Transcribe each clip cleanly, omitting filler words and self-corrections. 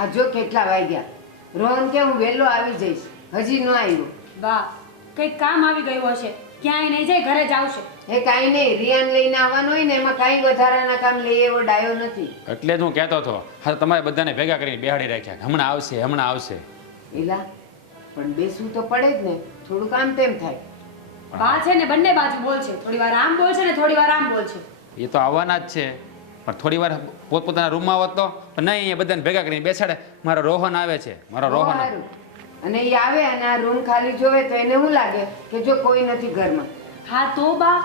આ જો કેટલા વાગ્યા. રોહન કે હું વહેલો આવી જઈશ, હજી ન આવ્યો. વાહ, કંઈક કામ આવી ગયું હશે. ક્યાંય નહીં જાય, ઘરે જ આવશે. એ કાંઈ નહીં, રિયાન લઈને આવવાનો હોય ને એમાં કાંઈ વધારાના કામ લઈ એવો ડાયો નથી. એટલે જ હું કહેતો હતો. હા, તમારે બધાને ભેગા કરીને બેહાડી રાખ્યા. હમણાં આવશે, હમણાં આવશે. એલા પણ બેસવું તો પડે જ ને, થોડું કામ તેમ થાય. બા છે ને બંને બાજુ બોલશે. થોડી વાર આમ બોલશે ને થોડી વાર આમ બોલશે. એ તો આવવાના જ છે, પણ થોડી વાર પોતપોતાના રૂમમાં આવત તો પણ નહીં, અહીંયા બધાને ભેગા કરીને બેસાડે. મારો રોહન આવે છે, મારો રોહન. સારું. અને એ આવે અને આ રૂમ ખાલી જોવે તો એને શું લાગે કે જો કોઈ નથી ઘરમાં. હા તો બા,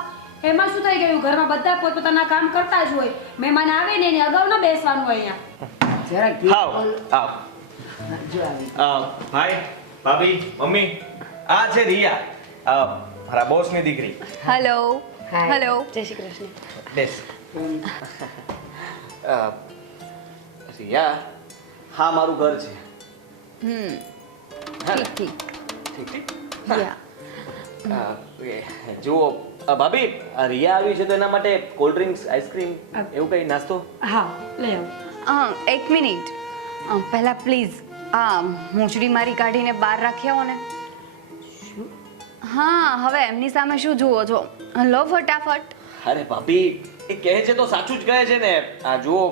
એમાં શું થઈ ગયું? ઘરમાં બધા પોતપોતાના કામ કરતા જ હોય. મહેમાન આવે ને એની અગાઉ ન બેસવાનું હોય અહીંયા. જરા ઘેર આવ બોલ. આવ હા, જો આવી. ભાઈ ભાભી મમ્મી આ છે રિયા, મારા બોસની દીકરી. હેલો. Hi. હેલો. જય શ્રી કૃષ્ણ. બેસ. રિયા, હા મારું ઘર છે. ઠીક ઠીક. ઠીક ઠીક. યા. જુઓ ભાભી, આ રિયા આવી છે તો એના માટે કોલ્ડ ડ્રિંક્સ, આઈસ્ક્રીમ એવું કઈ નાસ્તો. હા, લઈ આવો. એક મિનિટ. પહેલા પ્લીઝ આ મૂછડી મારી કાઢીને બહાર રાખી આવો ને. હા, હવે એમની સામે શું જુઓ છો? લો ફટાફટ. અરે ભાભી, એ કહે છે તો સાચું જ કહે છે ને. આ જુઓ,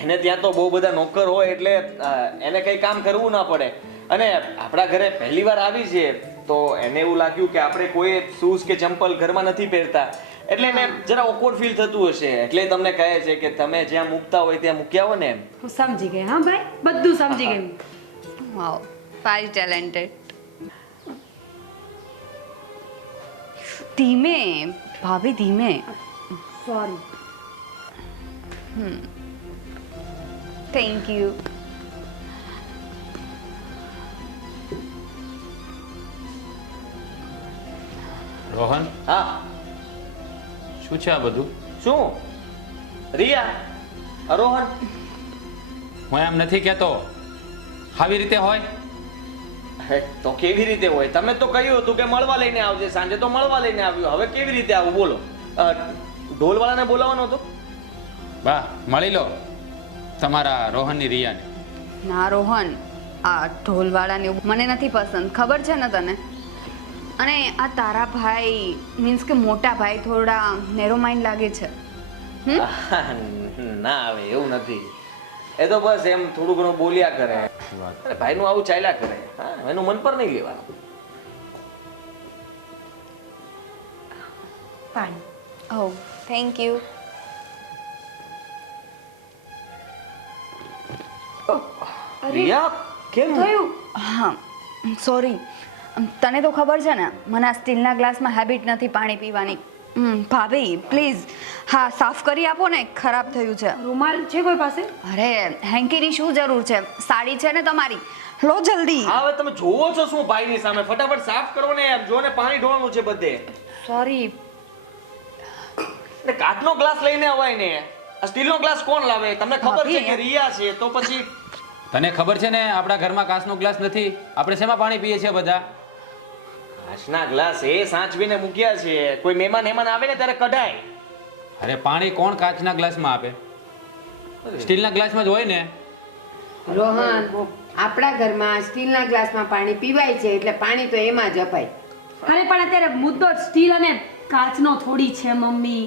એને ત્યાં તો બહુ બધા નોકર હોય એટલે એને કઈ કામ કરવું ના પડે. અને આપણા ઘરે પહેલી વાર આવી છે તો એને એવું લાગ્યું કે આપણે કોઈ શૂઝ કે ચંપલ ઘરમાં નથી પહેરતા, એટલે એને જરા ઓકવર્ડ ફીલ થતું હશે, એટલે તમને કહે છે કે તમે જ્યાં મૂકતા હોય ત્યાં મૂકી આવો ને એમ. હું સમજી ગઈ. હા ભાઈ, બધું સમજી ગઈ. વાવ, વેરી ટેલેન્ટેડ. ધીમે ભાભી, ધીમે. સોરી. Thank you. રોહન, હા શું છે આ બધું? શું રિયા, અરોહન? હું એમ નથી કહેતો. આવી રીતે હોય? તો કેવી રીતે હોય? તમે તો કહ્યું હતું કે મળવા લઈને આવજે, સાંજે તો મળવા લઈને આવ્યો, હવે કેવી રીતે આવું બોલો? ઢોલવાળાને બોલાવવાનો હતો? બા, મળી લો તમારા રોહનની રિયાને. ના રોહન, આ ઢોલવાળાને એવું મને નથી પસંદ, ખબર છે ને તને? અને આ તારા ભાઈ મીન્સ કે મોટા ભાઈ થોડા નેરો માઇન્ડ લાગે છે. ના હવે એવું નથી, એ તો બસ એમ થોડું ઘણું બોલ્યા કરે. અરે ભાઈનું આવું ચાલ્યા કરે. હા, એનું મન પર નહીં લેવાનું. પાણી. ઓહ, થેન્ક યુ. રિયા, કેમ? થયું? હા, સોરી. તને તો ખબર છે ને મને આ સ્ટીલના ગ્લાસમાં હેબિટ નથી પાણી પીવાની. ભાભી પ્લીઝ, હા સાફ કરી આપો ને, ખરાબ થયું છે. રૂમાલ છે કોઈ પાસે? અરે હેન્કીની શું જરૂર છે? સાડી છે ને તમારી, લો જલ્દી. હા, હવે તમે જોવો છો શું ભાઈની સામે? ફટાફટ સાફ કરો ને, એમ જો ને પાણી ઢોળવાનું છે બધે. સોરી. ને કાચનો ગ્લાસ લઈને અવાય ને, આ સ્ટીલનો ગ્લાસ કોણ લાવે? તમને ખબર છે કે રિયા છે તો પછી. તને ખબર છે ને આપણા ઘરમાં કાચનો ગ્લાસ નથી. આપણે શેમાં પાણી પીએ છીએ બધા? કાચના ગ્લાસ એ સાચવીને મૂક્યા છે, કોઈ મહેમાન આવે ને ત્યારે કઢાય. અરે પાણી કોણ કાચના ગ્લાસમાં આપે? સ્ટીલના ગ્લાસમાં જ હોય ને. રોહન, આપણા ઘરમાં સ્ટીલના ગ્લાસમાં પાણી પીવાય છે એટલે પાણી તો એમાં જ અપાય. અરે પણ અત્યારે મુદ્દો સ્ટીલ અને કાચનો થોડી છે મમ્મી.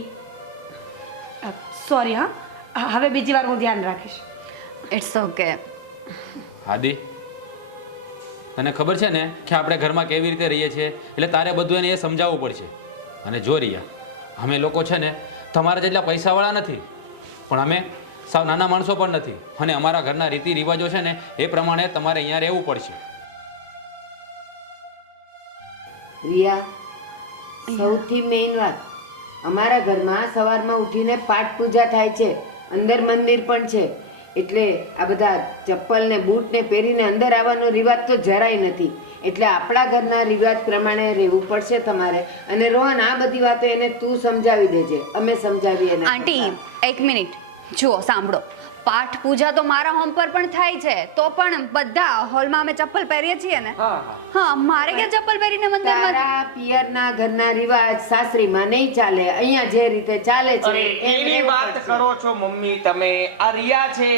સોરી. હા, હવે બીજી વાર હું ધ્યાન રાખીશ. It's okay. હાદી, તને ખબર છે ને કે આપણે ઘરમાં કેવી રીતે રહીએ છીએ, એટલે તારે બધું એને એ સમજાવવું પડશે. અને જો રિયા, અમે લોકો છે ને તમારા જેટલા પૈસાવાળા નથી, પણ અમે સાવ નાના માણસો પણ નથી, અને અમારા ઘરના રીતિ રિવાજો છે ને એ પ્રમાણે તમારે અહીંયા રહેવું પડશે. રિયા, સૌથી મેઇન વાત, અમારા ઘરમાં સવારમાં ઉઠીને પાઠ પૂજા થાય છે, અંદર મંદિર પણ છે, એટલે આ બધા ચપ્પલ ને બૂટ ને પહેરીને અંદર આવવાનો રિવાજ તો જરાય નથી. એટલે આપણા ઘરના રિવાજ પ્રમાણે રહેવું પડશે તમારે. અને રોહન, આ બધી વાતો એને તું સમજાવી દેજે, અમે સમજાવીએ. આંટી એક મિનિટ, જુઓ સાંભળો, પાઠ પૂજા તો મારા હોમ પર પણ થાય છે, તો પણ બધા હોલમાં અમે ચપ્પલ પહેરીએ છીએ ને. હા હા હા, મારે ક્યાં ચપ્પલ પહેરીને મંદિરમાં તારા પિયરના ઘરના રિવાજ સાસરીમાં નહીં ચાલે, અહીંયા જે રીતે ચાલે છે અરે એની એવું વાત કરશે. કરો છો મમ્મી તમે. આ રિયા છે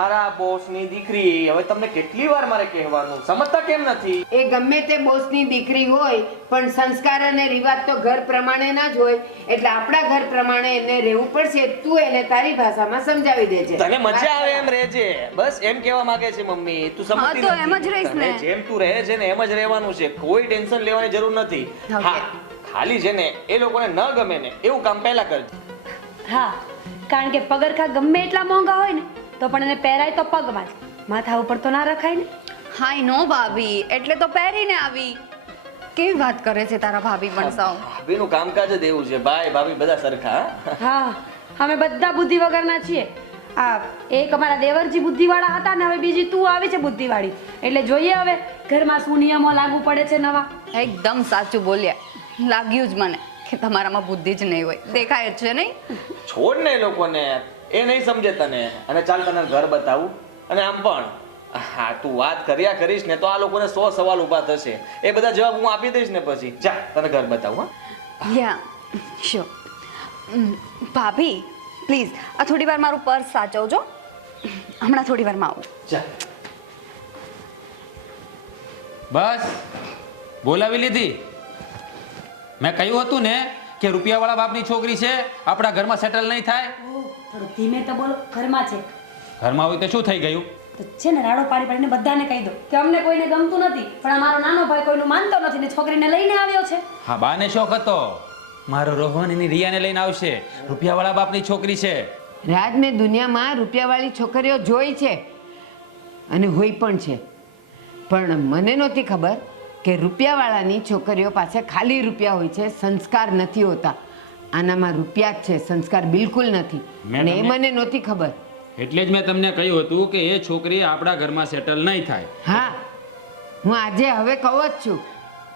મારા બોસની દીકરી. હવે તમને કેટલી વાર મારે કહેવાનું, સમજતા કેમ નથી? એ ગમે તે બોસની દીકરી હોય પણ સંસ્કાર અને રિવાજ તો ઘર પ્રમાણે ના જ હોય, એટલે આપણા ઘર પ્રમાણે એને રહેવું પડશે. તું એને તારી ભાષામાં સમજાવી દેજે. તને મજા આવે એમ રહેજે, બસ એમ કહેવા માંગે છે મમ્મી. તું સમજતી હા, તો એમ જ નથી. રહીશ તને ને. જેમ તું રહે છે ને એમ જ રહેવાનું છે, કોઈ ટેન્શન લેવાની જરૂર નથી. Okay. હા, ખાલી છે ને એ લોકોને ન ગમે ને એવું કામ પહેલા કરજે. હા, કારણ કે પગરખા ગમે એટલા મોંઘા હોય ને તો પણ એને પહેરાય તો પગમાં જ, માથા ઉપર તો ના રખાય ને. હાય નો ભાભી, એટલે તો પહેરીને આવી. કેવી વાત કરે છે તારા ભાભી પણ સાવ. ભાભીનું કામકાજ જ એવું છે. ભાઈ ભાભી બધા સરખા. હા? હા, અમે બધા બુદ્ધિ વગરના છીએ. આ એક અમારા દેવરજી બુદ્ધિવાળા હતા ને હવે બીજી તું આવી છે બુદ્ધિવાળી, એટલે જોઈએ હવે ઘરમાં શું નિયમો લાગુ પડે છે નવા. એકદમ સાચું બોલ્યા. લાગ્યું જ મને કે તમારામાં બુદ્ધિ જ નહીં હોય, દેખાય જ છે નહીં. છોડ ને એ લોકોને, એ નહીં સમજે તને. અને ચાલ તને ઘર બતાવું. અને આમ પણ હા, તું વાત કર્યા કરીશ ને તો આ લોકોને 100 સવાલ ઊભા થશે. એ બધા જવાબ હું આપી દઈશ ને પછી. જા તને ઘર બતાવું. હા યા શ્યોર. ભાભી પ્લીઝ આ થોડી વાર મારું પર્સ સાચવજો, હમણાં થોડી વારમાં આવું. જા. બસ બોલાવી લીધી. મેં કહ્યું હતું ને કે રૂપિયાવાળા બાપની છોકરી છે, આપણા ઘરમાં સેટલ નહીં થાય. ઓહ, થોડું ધીમે તો બોલો, ઘરમાં છે. ઘરમાં હોય તો શું થઈ ગયું? તો છે ને રાડો પાડી પાડીને બધાને કહી દો કે અમને કોઈને ગમતું નથી, પણ આ મારો નાનો ભાઈ કોઈનું માનતો નથી ને છોકરીને લઈને આવ્યો છે. હા, બાને શોખ હતો, મારો રોહન એની રિયાને લઈને આવશે, રૂપિયાવાળા બાપની છોકરી છે. રાજ, મેં દુનિયામાં રૂપિયાવાળી છોકરીઓ જોઈ છે અને હોય પણ છે, પણ મને નહોતી ખબર કે રૂપિયાવાળાની છોકરીઓ પાસે ખાલી રૂપિયા હોય છે, સંસ્કાર નથી હોતા. આનામાં રૂપિયા જ છે, સંસ્કાર બિલકુલ નથી. અને એ મને નહોતી ખબર. એટલે જ મેં તમને કહ્યું હતું કે એ છોકરી આપણા ઘરમાં સેટલ નહીં થાય. હા, હું આજે હવે કહું જ છું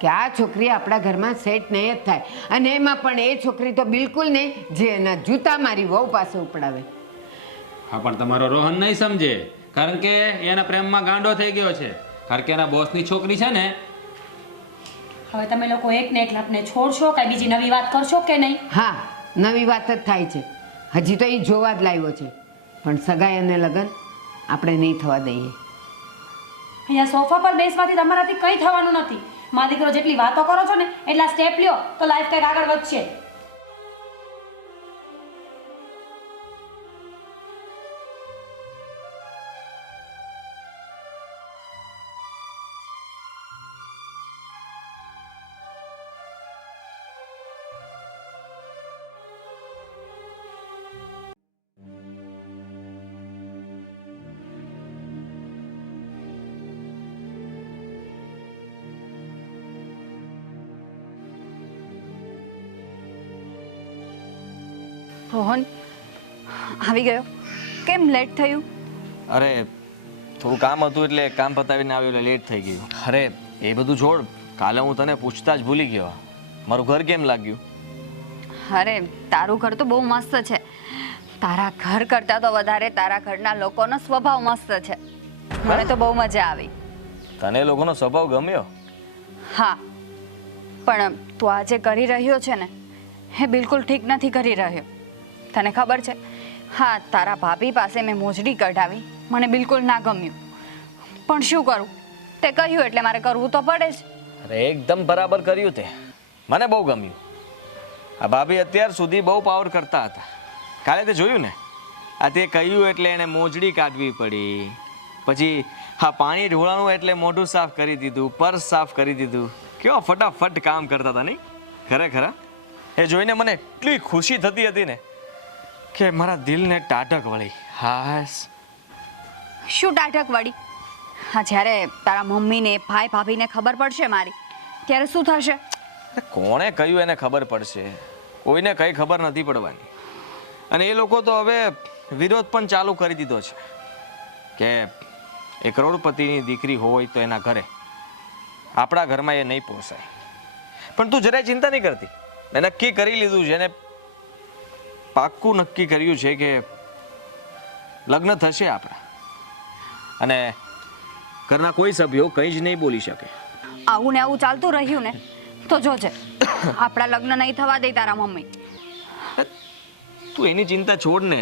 કે આ છોકરી આપણા ઘરમાં સેટ નહીં જ થાય. અને એમાં પણ એ છોકરી તો બિલકુલ નહીં જે એના જૂતા મારી વહુ પાસે ઉપડાવે. હા, પણ તમારો રોહન નહીં સમજે, કારણ કે એના પ્રેમમાં ગાંડો થઈ ગયો છે, કારણ કે એના બોસની છોકરી છે ને. હવે તમે લોકો એક ને એક લાપને છોડશો, કઈ બીજી નવી વાત કરશો કે નહીં? હા, નવી વાત જ થાય છે. હજી તો એ જોવા જ લાવ્યો છે, પણ સગાઈ અને લગ્ન આપણે નહીં થવા દઈએ. અહીંયા સોફા પર બેસવાથી તમારાથી કંઈ થવાનું નથી. મારા દીકરો જેટલી વાતો કરો છો ને એટલા સ્ટેપ લ્યો તો લાઈફ કંઈક આગળ વધશે. રોહન આવી ગયો, કેમ લેટ થયું? અરે થોડું કામ હતું એટલે કામ પતાવીને આવ્યો એટલે લેટ થઈ ગયું. અરે એ બધું છોડ, કાલે હું તને પૂછતા જ ભૂલી ગયો. મારું ઘર કેમ લાગ્યું? અરે તારું ઘર તો બહુ મસ્ત છે. તારા ઘર કરતાં તો વધારે તારા ઘરના લોકોનો સ્વભાવ મસ્ત છે. મને તો બહુ મજા આવી. તને લોકોનો સ્વભાવ ગમ્યો? હા, પણ તું આજે કરી રહ્યો છે ને એ બિલકુલ ઠીક નથી કરી રહ્યો. તને ખબર છે? હા, તારા ભાભી પાસે મેં મોજડી કઢાવી, મને બિલકુલ ના ગમ્યું, પણ શું કરું, તે કહ્યું એટલે મારે કરવું તો પડે જ. અરે એકદમ બરાબર કર્યું તે, મને બહુ ગમ્યું. આ ભાભી અત્યાર સુધી બહુ પાવર કરતા હતા. કાલે તે જોયું ને, આ તે કહ્યું એટલે એને મોજડી કાઢવી પડી, પછી હા પાણી ઢોળાનું એટલે મોઢું સાફ કરી દીધું, પર્સ સાફ કરી દીધું. કેવા ફટાફટ કામ કરતા હતા નહીં? ખરેખર એ જોઈને મને એટલી ખુશી થતી હતી ને કે મારા દિલને ટાઢક વળી. હાસ. શું ટાઢક વળી? હા, જ્યારે તારા મમ્મીને ભાઈ ભાભીને ખબર પડશે મારી, ત્યારે શું થશે? કોણે કહ્યું એને ખબર પડશે? કોઈને કંઈ ખબર નથી પડવાની. અને એ લોકો તો હવે વિરોધ પણ ચાલુ કરી દીધો છે કે એ કરોડપતિની દીકરી હોય તો એના ઘરે, આપણા ઘરમાં એ નહીં પોસાય. પણ તું જરાય ચિંતા નહીં કરતી. મેં નક્કી કરી લીધું છે, એને પાક્કું નક્કી કર્યું છે કે લગ્ન થશે આપણા, અને ઘરના કોઈ સભ્યો કંઈ જ નહીં બોલી શકે. આવું ને આવું ચાલતું રહ્યું ને તો જોજે આપણા લગ્ન નહીં થવા દે તારા મમ્મી. તું એની ચિંતા છોડ ને.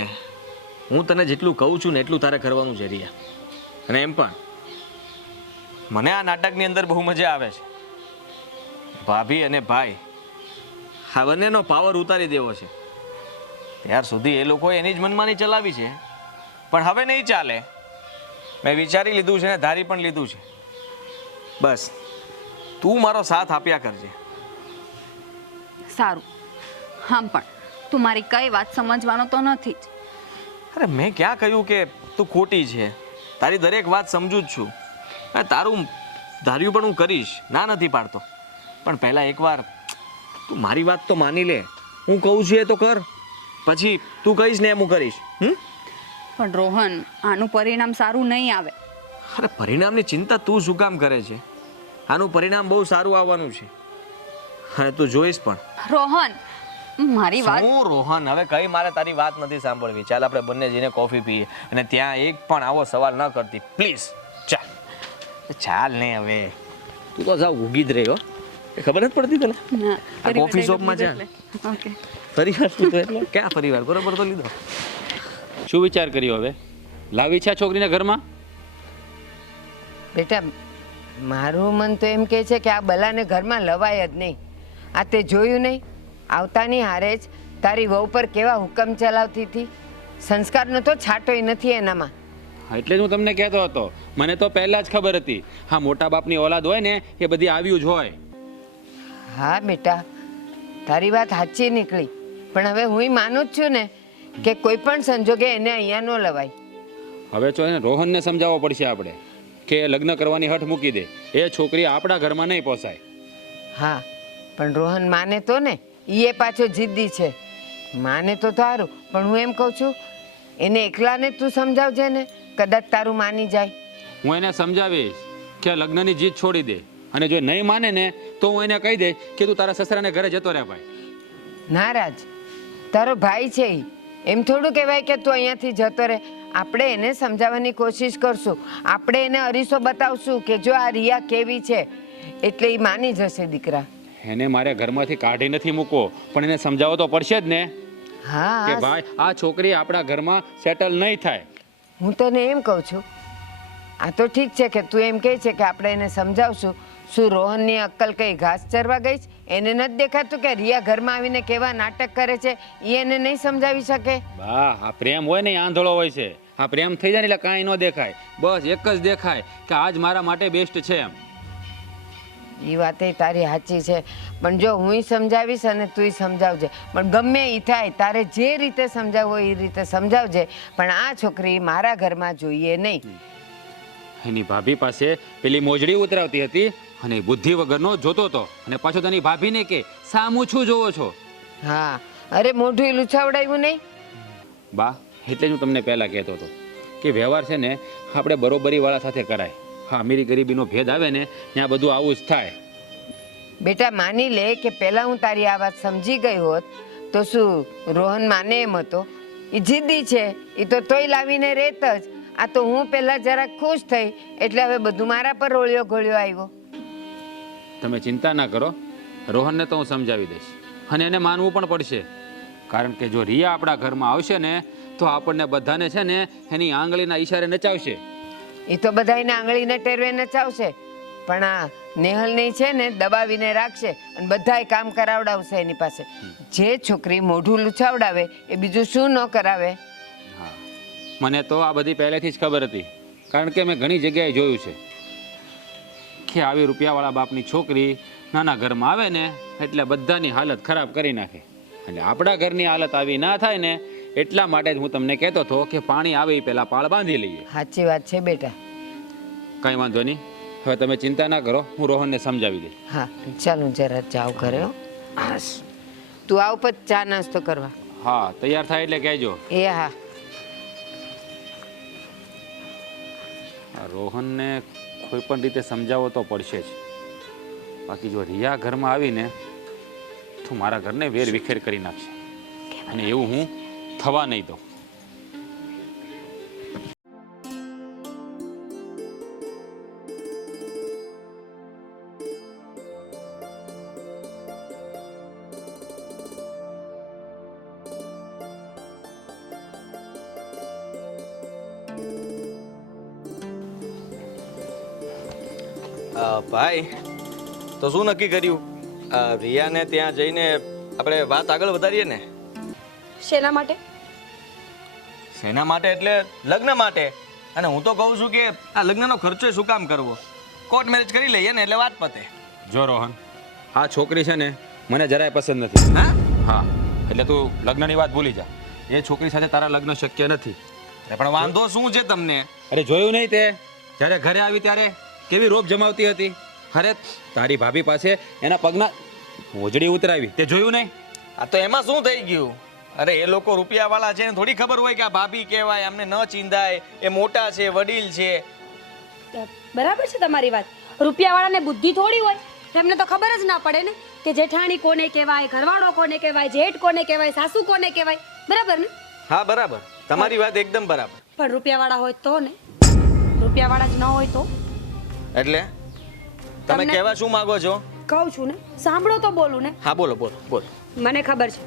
હું તને જેટલું કહું છું ને એટલું તારે કરવાનું છે રિયા. અને એમ પણ મને આ નાટકની અંદર બહુ મજા આવે છે. ભાભી અને ભાઈ આ બંનેનો પાવર ઉતારી દેવો છે. ત્યાર સુધી એ લોકોએ એની જ મનમાની ચલાવી છે, પણ હવે નહીં ચાલે. મેં વિચારી લીધું છે ને ધારી પણ લીધું છે. બસ તું મારો સાથ આપ્યા કરજે. સારું, આમ પણ તું મારી કઈ વાત સમજવાનો તો નથી જ. અરે મેં ક્યાં કહ્યું કે તું ખોટી છે? તારી દરેક વાત સમજુ જ છું, અને તારું ધાર્યું પણ હું કરીશ, ના નથી પાડતો. પણ પહેલાં એકવાર તું મારી વાત તો માની લે. હું કહું છું એ તો કર, પછી તું કહીશ ને એમ હું કરીશ. પણ રોહન, આનું પરિણામ સારું નહીં આવે. અરે પરિણામની ચિંતા તું શું કામ કરે છે? આનું પરિણામ બહુ સારું આવવાનું છે, અને તું જોઈશ પણ. રોહન, મારી વાત. હું રોહન, હવે કઈ મારે તારી વાત નથી સાંભળવી. ચાલ આપણે બંને જઈને કોફી પીએ, અને ત્યાં એક પણ આવો સવાલ ન કરતી પ્લીઝ. ચાલ ચાલ ને હવે, તું તો જાવ ઉગી જ રહી હો. ખબર નથી પડતી તને? ના, આ કોફી શોપમાં ચાલ. ઓકે. પરિવાર શું તો એટલે ક્યાં પરિવાર, બરોબર તો લીધો. શું વિચાર કર્યો હવે? લાવી છે આ છોકરીને ઘરમાં? બેટા, મારું મન તો એમ કહે છે કે આ બલાને ઘરમાં લવાય જ નહીં. આ તે જોયું નહીં? આવતાની હારે જ તારી વહુ પર કેવા હુકમ ચલાવતી હતી. સંસ્કારનો તો છાંટોય નથી એનામાં. હા, એટલે જ હું તમને કહેતો હતો, મને તો પહેલાં જ ખબર હતી. હા, મોટા બાપની ઓલાદ હોય ને એ બધી આવ્યું જ હોય. હા બેટા, તારી વાત સાચી નીકળી, પણ હવે હું માનું જ છું ને કે કોઈ પણ સંજોગે એને અહીંયા ન લવાય. હવે જો એને રોહનને સમજાવવો પડશે આપણે કે લગ્ન કરવાની હઠ મૂકી દે. એ છોકરી આપણા ઘરમાં નહીં પોસાય. હા, પણ રોહન માને તો ને, એ પાછો જિદ્દી છે. માને તો સારું, પણ હું એમ કહું છું એને એકલાને તું સમજાવજે ને, કદાચ તારું માની જાય. હું એને સમજાવીશ કે લગ્નની જીદ છોડી દે, અને જો નહીં માને ને તો હું એને કહી દઈશ કે તું તારા સસરાને ઘરે જતો રહે. ભાઈ નારાજ, તારો ભાઈ છે ઈ, એમ થોડું કહેવાય કે તું અહીંયાથી જતો રહે. આપણે એને સમજાવવાની કોશિશ કરશું, આપણે એને અરીસો બતાવશું કે જો આ રિયા કેવી છે, એટલે એ માની જશે. દીકરા, એને મારે ઘરમાંથી કાઢી નથી મૂકો, પણ એને સમજાવવો તો પડશે જ ને કે હા, ભાઈ આ છોકરી આપણા ઘરમાં સેટલ નહીં થાય. હું તને એમ કહું છું, આ તો ઠીક છે કે તું એમ કહે છે કે આપણે એને સમજાવશું. શું રોહનની અક્કલ કઈ ઘાસ ચરવા ગઈ છે? એને નથી દેખાતું કે રિયા ઘરમાં આવીને કેવા નાટક કરે છે? એ એને નહીં સમજાવી શકે? બા, આ પ્રેમ હોય ને એ આંધળો હોય છે. આ પ્રેમ થઈ જાય ને એટલે કાંઈ ન દેખાય, બસ એક જ દેખાય કે આજ મારા માટે બેસ્ટ છે એમ. એ વાત તારી સાચી છે, પણ જો હું સમજાવીશ અને તું સમજાવજે. પણ ગમે એ થાય, તારે જે રીતે સમજાવવો એ રીતે સમજાવજે, પણ આ છોકરી મારા ઘરમાં જોઈએ નહીં. એની ભાભી પાસે પેલી મોજડી ઉતરાવતી હતી અને બુદ્ધિ વગરનો જોતો હતો, અને પાછો તેની ભાભીને કે સામું છું જોવો છો. હા, અરે મોઢું લૂછાવડાવ્યું નહીં. બા, એટલે જ હું તમને પહેલાં કહેતો હતો કે વ્યવહાર છે ને આપણે બરોબરીવાળા સાથે કરાય. હા, અમીરી ગરીબીનો ભેદ આવે ને ત્યાં બધું આવું જ થાય. બેટા, માની લે કે પહેલાં હું તારી આ વાત સમજી ગઈ હોત તો શું રોહન માને એમ હતો? એ જિદ્દી છે, એ તો તોય લાવીને રહેત જ. આ તો હું પહેલાં જરાક ખુશ થઈ એટલે હવે બધું મારા પર રોળ્યો ઘોળ્યો આવ્યો. તમે ચિંતા ના કરો, રોહનને તો હું સમજાવી દઈશ, અને એને માનવું પણ પડશે. કારણ કે જો રિયા આપણા ઘરમાં આવશે ને તો આપણને બધાને છે ને એની આંગળીના ઈશારે નચાવશે. એ તો બધાને આંગળીને ટેરવે નચાવશે, પણ આ નેહલને છે ને દબાવીને રાખશે અને બધાય કામ કરાવડાવશે એની પાસે. જે છોકરી મોઢું લૂછાવડાવે એ બીજું શું ન કરાવે? હા, મને તો આ બધી પહેલેથી જ ખબર હતી, કારણ કે મેં ઘણી જગ્યાએ જોયું છે કે આવી રૂપિયાવાળા બાપની છોકરી નાના ઘરમાં આવે ને એટલે બધાની હાલત ખરાબ કરી નાખે. અને આપણા ઘરની હાલત આવી ના થાય ને એટલા માટે જ હું તમને કહેતો હતો કે પાણી આવે એ પહેલાં પાળ બાંધી લઈએ. સાચી વાત છે બેટા. કંઈ વાંધો નહીં, હવે તમે ચિંતા ના કરો, હું રોહનને સમજાવી દઈશ. હા, ચાલ હું જરા જાઉં ઘરે. તું આવ પછી ચા નાસ્તો કરવા. હા, તૈયાર થાય એટલે કહેજો. એ હા. આ રોહનને કોઈ પણ રીતે સમજાવવો તો પડશે જ, બાકી જો રિયા ઘરમાં આવીને તો મારા ઘરને વેર વિખેર કરી નાખશે, અને એવું હું થવા નહીં દઉં. ભાઈ તો શું નક્કી કર્યું? રિયાને ત્યાં જઈને આપણે વાત આગળ વધારીએ ને. શેના માટે? શેના માટે એટલે લગ્ન માટે. અને હું તો કહું છું કે આ લગ્નનો ખર્ચો શું કામ કરવો? કોર્ટ મેરેજ કરી લઈએ ને એટલે વાત પતે. જો રોહન, આ છોકરી છે ને મને જરાય પસંદ નથી. હા હા, એટલે તું લગ્નની વાત ભૂલી જા. એ છોકરી સાથે તારા લગ્ન શક્ય નથી. પણ વાંધો શું છે તમને? અરે જોયું નહીં તે જ્યારે ઘરે આવી ત્યારે કેવી રોપ જમાવતી હતી? અરે તારી ભાભી પાસે એના પગના મોજડી ઉતરાવી, તે જોયું નહીં? આ તો એમાં શું થઈ ગયું? અરે એ લોકો રૂપિયાવાળા છે ને થોડી ખબર હોય કે આ ભાભી કહેવાય, અમને ન ચીંધાય, એ મોટા છે, વડીલ છે. બરાબર છે તમારી વાત. રૂપિયાવાળાને બુદ્ધિ થોડી હોય, એમને તો ખબર જ ના પડે ને કે જેઠાણી કોને કહેવાય, ઘરવાળો કોને કહેવાય, જેઠ કોને કહેવાય, સાસુ કોને કહેવાય. બરાબર ને? હા બરાબર, તમારી વાત એકદમ બરાબર. પણ રૂપિયાવાળા હોય તો ને, રૂપિયાવાળા જ ન હોય તો? એટલે તમે કહેવા શું માંગો છો? કહું છું ને, સાંભળો તો બોલું ને. હા બોલો બોલો બોલો. મને ખબર છે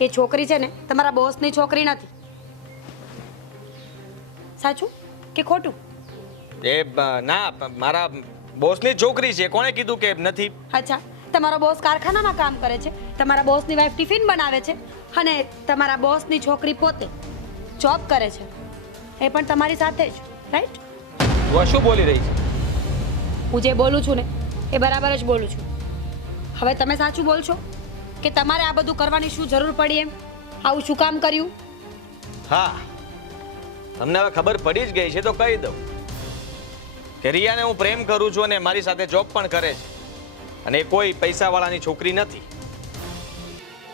કે છોકરી છે ને તમારા બોસની છોકરી નથી. સાચું કે ખોટું? એ ના, મારા બોસની છોકરી છે. કોણે કીધું કે નથી? અચ્છા, તમારો બોસ કારખાનામાં કામ કરે છે, તમારા બોસની વાઈફ ટિફિન બનાવે છે, અને તમારા બોસની છોકરી પોતે જોબ કરે છે, એ પણ તમારી સાથે જ, રાઈટ? તું આ શું બોલી રહી છે? હું જે બોલું છું ને એ બરાબર જ બોલું છું. હવે તમે સાચું બોલશો કે તમારે આ બધું કરવાની શું જરૂર પડી? એમ આવું શું કામ કર્યું? હા, તમને હવે ખબર પડી જ ગઈ છે તો કહી દઉં કે રિયાને હું પ્રેમ કરું છું અને મારી સાથે જોબ પણ કરે છે, અને એ કોઈ પૈસાવાળાની છોકરી નથી.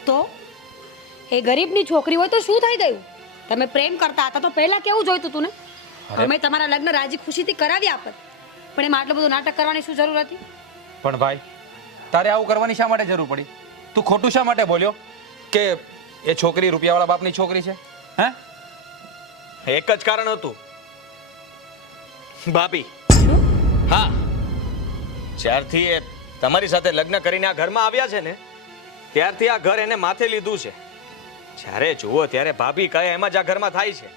તો એ ગરીબની છોકરી હોય તો શું થઈ ગયું? તમે પ્રેમ કરતા હતા તો પહેલા કેવું જોઈતું હતું ને? અમે તમારા લગ્ન રાજી ખુશીથી કરાવી આપત, પણ એમાં આટલું બધું નાટક કરવાની શું જરૂર હતી? પણ ભાઈ, તારે આવું કરવાની શા માટે જરૂર પડી? તું ખોટું શા માટે બોલ્યો કે એ છોકરી રૂપિયાવાળા બાપની છોકરી છે? હે? એક જ કારણ હતું, ભાભી. હા, જ્યારથી એ તમારી સાથે લગ્ન કરીને આ ઘરમાં આવ્યા છે ને ત્યારથી આ ઘર એને માથે લીધું છે. જ્યારે જુઓ ત્યારે ભાભી કહે એમ જ આ ઘરમાં થાય છે.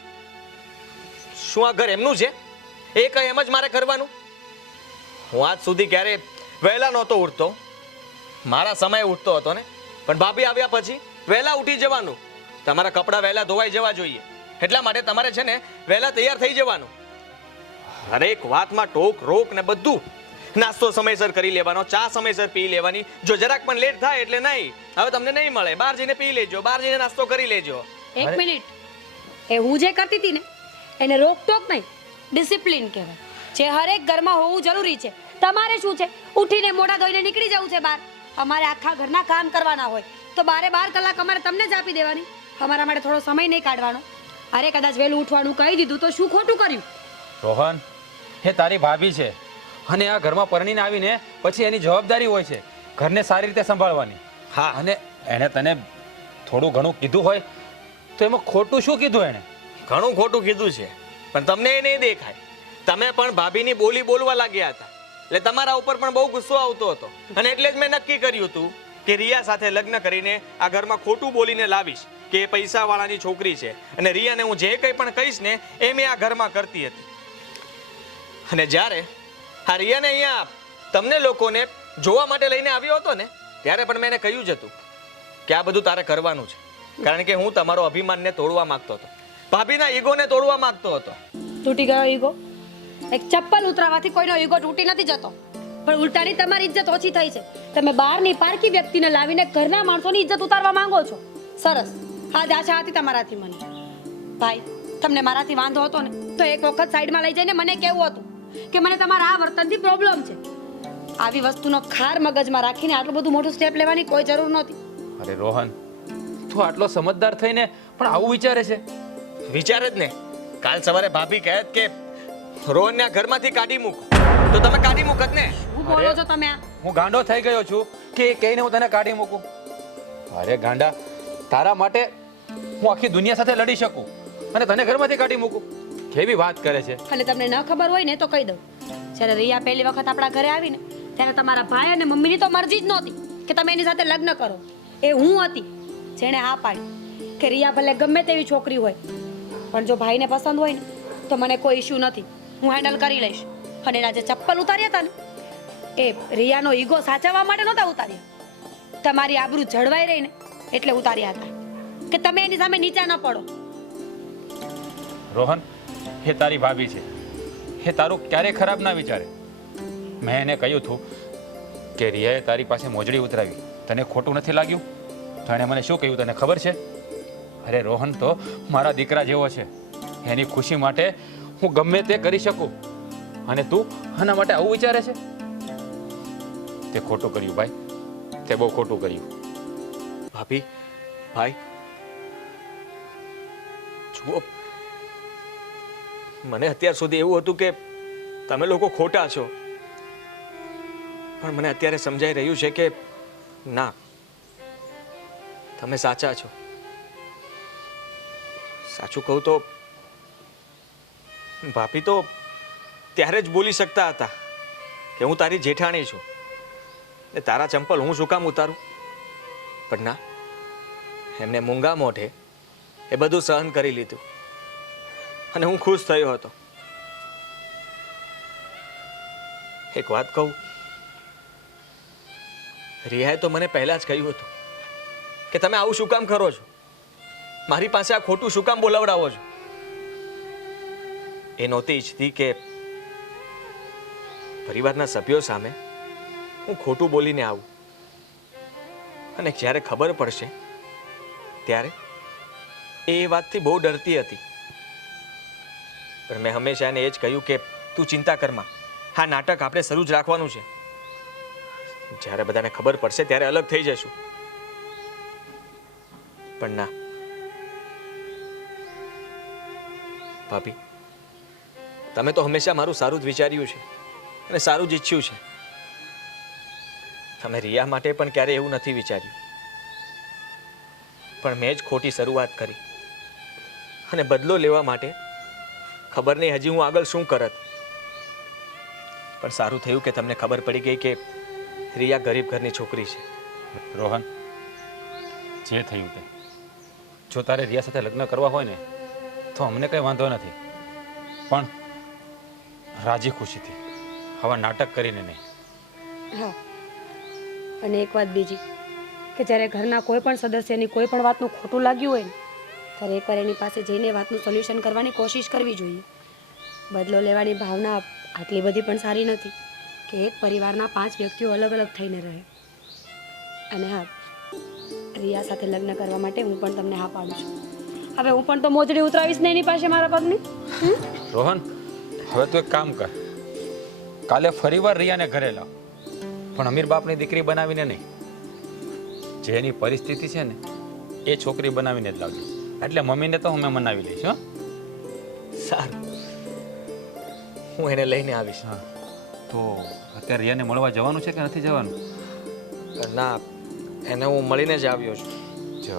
શું આ ઘર એમનું છે? એ કહે એમ જ મારે કરવાનું? હું આજ સુધી ક્યારે વહેલા નહોતો ઉઠતો, મારા સમયે ઉઠતો હતો ને, પણ ભાભી આવ્યા પછી વહેલા ઉઠી જવાનું. તમારા કપડાં વહેલા ધોવાઈ જવા જોઈએ, એટલા માટે તમારે છે ને વહેલા તૈયાર થઈ જવાનું. હરેક વાતમાં ટોક રોક ને બધું. નાસ્તો સમયસર કરી લેવાનો, ચા સમયસર પી લેવાની. જો જરાક પણ લેટ થાય એટલે નહીં, હવે તમને નહીં મળે, બહાર જઈને પી લેજો, બહાર જઈને નાસ્તો કરી લેજો. એક મિનિટ, એ હું જે કરતી હતી ને એને રોકટોક નહીં, ડિસિપ્લિન કહેવાય, જે હરેક ઘરમાં હોવું જરૂરી છે. તમારે શું છે, ઉઠીને મોઢા ધોઈને નીકળી જવું છે બહાર. અમારે આખા ઘરના કામ કરવાના હોય તો 12 કલાક અમારે તમને જ આપી દેવાની, અમારા માટે થોડો સમય નહીં કાઢવાનો. અરે કદાચ વહેલું ઉઠવાનું કહી દીધું તો શું ખોટું કર્યું? રોહન, એ તારી ભાભી છે અને આ ઘરમાં પરણીને આવીને પછી એની જવાબદારી હોય છે ઘરને સારી રીતે સંભાળવાની. હા, અને એને તને થોડું ઘણું કીધું હોય તો એમાં ખોટું શું કીધું એણે? ઘણું ખોટું કીધું છે, પણ તમને એ નહીં દેખાય. તમે પણ ભાભીની બોલી બોલવા લાગ્યા હતા, એટલે તમારા ઉપર પણ બહુ ગુસ્સો આવતો હતો, અને એટલે જ મેં નક્કી કર્યું હતું કે રિયા સાથે લગ્ન કરીને આ ઘરમાં ખોટું બોલીને લાવીશ કે એ પૈસાવાળાની છોકરી છે, અને રિયાને હું જે કંઈ પણ કહીશ ને એ મેં આ ઘરમાં કરતી હતી. અને જ્યારે આ રિયાને અહીંયા તમને લોકોને જોવા માટે લઈને આવ્યો હતો ને ત્યારે પણ મેં એને કહ્યું જ હતું કે આ બધું તારે કરવાનું છે, કારણ કે હું તમારો અભિમાનને તોડવા માંગતો હતો, ભાભીના ઈગોને તોડવા માંગતો હતો. તૂટી ગયો ઈગો? એક ચપ્પલ ઉતરાવાથી કોઈનો ઈગો તૂટી નથી જતો, પણ ઉલટાની તમારી ઇજ્જત ઓછી થઈ છે. તમે બહારની પારકી વ્યક્તિને લાવીને ઘરના માણસોની ઇજ્જત ઉતારવા માંગો છો. સરસ, આજ આશા હતી તમારાથી મને. ભાઈ, તમને મારાથી વાંધો હતો ને તો એક વખત સાઈડમાં લઈ જઈને મને કહેવું હતું કે મને તમારા આ વર્તનથી પ્રોબ્લેમ છે. આવી વસ્તુનો ખાર મગજમાં રાખીને આટલું બધું મોટું સ્ટેપ લેવાની કોઈ જરૂર નહોતી. અરે રોહન, તું આટલો સમજદાર થઈને પણ આવું વિચારે છે? વિચાર જ ને. કાલ સવારે ભાભી કહે કે રોહનને આ ઘરમાંથી કાઢી મૂકો, તો તમે કાઢી મૂકત ને. શું બોલો છો તમે? હું ગાંડો થઈ ગયો છું કે એ કહીને હું તને કાઢી મૂકું? અરે ગાંડા, તારા માટે હું આખી દુનિયા સાથે લડી શકું અને તને ઘરમાંથી કાઢી મૂકું? કેવી વાત કરે છે. અને તમને ન ખબર હોય ને તો કહી દઉં, જ્યારે રિયા પહેલી વખત આપણા ઘરે આવીને ત્યારે તમારા ભાઈ અને મમ્મીની તો મરજી જ નહોતી કે તમે એની સાથે લગ્ન કરો. એ હું હતી જેણે હા પાડી કે રિયા ભલે ગમે તેવી છોકરી હોય, પણ જો ભાઈને પસંદ હોય ને તો મને કોઈ ઇશ્યુ નથી, હું હેન્ડલ કરી લઈશ. અને એના જે ચપ્પલ ઉતાર્યા હતા ને એ રિયાનો ઈગો સાચવવા માટે નહોતા ઉતાર્યા, તમારી આબરૂ જળવાઈ રહીને એટલે ઉતાર્યા હતા કે તમે એની સામે નીચા ન પડો. રોહન, એ તારી ભાભી છે, એ તારું ક્યારેય ખરાબ ના વિચારે. મેં એને કહ્યું હતું કે રિયાએ તારી પાસે મોજડી ઉતરાવી, તને ખોટું નથી લાગ્યું? તો એણે મને શું કહ્યું તને ખબર છે? અરે રોહન તો મારા દીકરા જેવો છે, એની ખુશી માટે હું ગમે તે કરી શકું, અને તું આના માટે આવું વિચારે છે? તે ખોટું કર્યું ભાઈ, તે બહુ ખોટું કર્યું. ભાભી, ભાઈ, જુઓ, મને અત્યાર સુધી એવું હતું કે તમે લોકો ખોટા છો, પણ મને અત્યારે સમજાઈ રહ્યું છે કે ના, તમે સાચા છો. સાચું કહું તો ભાભી તો ત્યારે જ બોલી શકતા હતા કે હું તારી જેઠાણી છું ને તારા ચંપલ હું શું કામ ઉતારું, પણ ના, એમને મૂંગા મોઢે એ બધું સહન કરી લીધું અને હું ખુશ થયો હતો. એક વાત કહું, રિયાએ તો મને પહેલા જ કહ્યું હતું કે તમે આવું શું કામ કરો છો, મારી પાસે આ ખોટું શું કામ બોલાવડાવો છો. એ નહોતી ઈચ્છતી કે પરિવારના સભ્યો સામે હું ખોટું બોલીને આવું, અને જ્યારે ખબર પડશે ત્યારે એ વાતથી બહુ ડરતી હતી. પણ મેં હંમેશા એને એ જ કહ્યું કે તું ચિંતા કરમાં, હા નાટક આપણે શરૂ જ રાખવાનું છે, જ્યારે બધાને ખબર પડશે ત્યારે અલગ થઈ જશું. પણ ના ભાભી, તમે તો હંમેશા મારું સારું જ વિચાર્યું છે અને સારું જ ઈચ્છ્યું છે. તમે રિયા માટે પણ ક્યારે એવું નથી વિચાર્યું, પણ મેં જ ખોટી શરૂઆત કરી અને બદલો લેવા માટે ખબર નહીં હજી હું આગળ શું કરત. પણ સારું થયું કે તમને ખબર પડી ગઈ કે રિયા ગરીબ ઘરની છોકરી છે. રોહન, જે થયું તે, જો તારે રિયા સાથે લગ્ન કરવા હોય ને તો અમને કંઈ વાંધો નથી, પણ રાજી ખુશીથી, આવા નાટક કરીને નહીં. હા, અને એક વાત બીજી કે જ્યારે ઘરના કોઈ પણ સદસ્યની કોઈ પણ વાતનું ખોટું લાગ્યું હોય ને ત્યારે એકવાર એની પાસે જઈને વાતનું સોલ્યુશન કરવાની કોશિશ કરવી જોઈએ. બદલો લેવાની ભાવના આટલી બધી પણ સારી નથી કે એક પરિવારના 5 વ્યક્તિઓ અલગ અલગ થઈને રહે. અને હા, રિયા સાથે લગ્ન કરવા માટે હું પણ તમને હા પાડું છું. હવે હું પણ તો મોજડી ઉતરાવીશ ને એની પાસે મારા પગની. રોહન, હવે તું એક કામ કર, કાલે ફરીવાર રિયાને ઘરે લાવ, પણ અમીર બાપની દીકરી બનાવીને નહીં. જે એની પરિસ્થિતિ છે ને એ છોકરી બનાવીને જ લાવજો, એટલે મમ્મીને તો હું મનાવી લઈશ. હા, સારું, હું એને લઈને આવીશ. હા, તો અત્યારે રિયાને મળવા જવાનું છે કે નથી જવાનું? ના, એને હું મળીને જ આવ્યો છું. જો